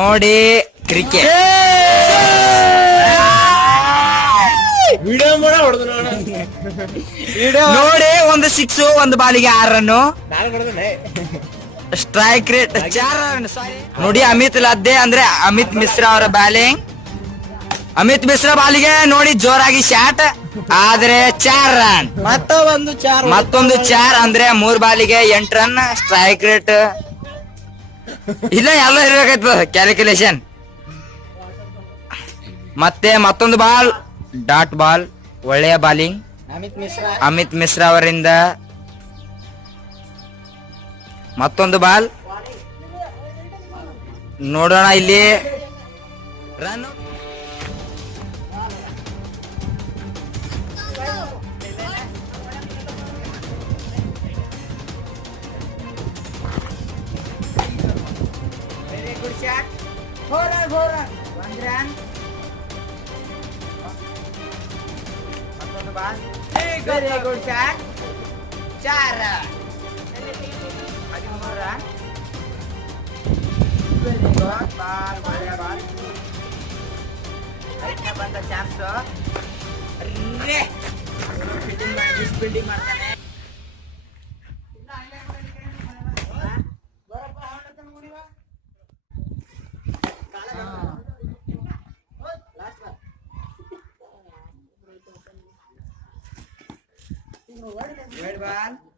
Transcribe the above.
ನೋಡಿ ಕ್ರಿಕೆಟ್ ನೋಡಿ ಒಂದು 6 ಒಂದು ಬಾಲಿಗೆ 6 ರನ್ನು ಸ್ಟ್ರೈಕ್ ರೇಟ್ 4 ರನ್. ನೋಡಿ ಅಮಿತ್ ಲದ್ದೆ ಅಂದ್ರೆ ಅಮಿತ್ ಮಿಶ್ರಾ ಅವರ ಬ್ಯಾಲಿಂಗ್. ಅಮಿತ್ ಮಿಶ್ರಾ ಬಾಲಿಗೆ ನೋಡಿ ಜೋರಾಗಿ ಶಾಟ್ ಆದ್ರೆ 4 ರನ್. ಮತ್ತೊಂದು 4 ಅಂದ್ರೆ 3 ಬಾಲಿಗೆ 8 ರನ್. ಸ್ಟ್ರೈಕ್ ರೇಟ್ ಇಲ್ಲ ಎಲ್ಲ ಇರ್ಬೇಕಾಯ್ತು ಕ್ಯಾಲ್ಕುಲೇಷನ್. ಮತ್ತೆ ಮತ್ತೊಂದು ಬಾಲ್ ಡಾಟ್ ಬಾಲ್. ಒಳ್ಳೆಯ ಬಾಲಿಂಗ್ ಅಮಿತ್ ಮಿಶ್ರಾ ಅವರಿಂದ. ಮತ್ತೊಂದು ಬಾಲ್ ನೋಡೋಣ ಇಲ್ಲಿ run. Very good shot. 4 run 1 run. ಮತ್ತೊಂದು ball very good shot 4 run 13 run. Very good ball ಒಳ್ಳೆಯ ಬಾಲ್. ರೈಟ್ನ ಬಂದ ಚಾನ್ಸ್. ಫೀಲ್ಡಿಂಗ್ ಮಾಡ್ತಾನೆ. Red ball.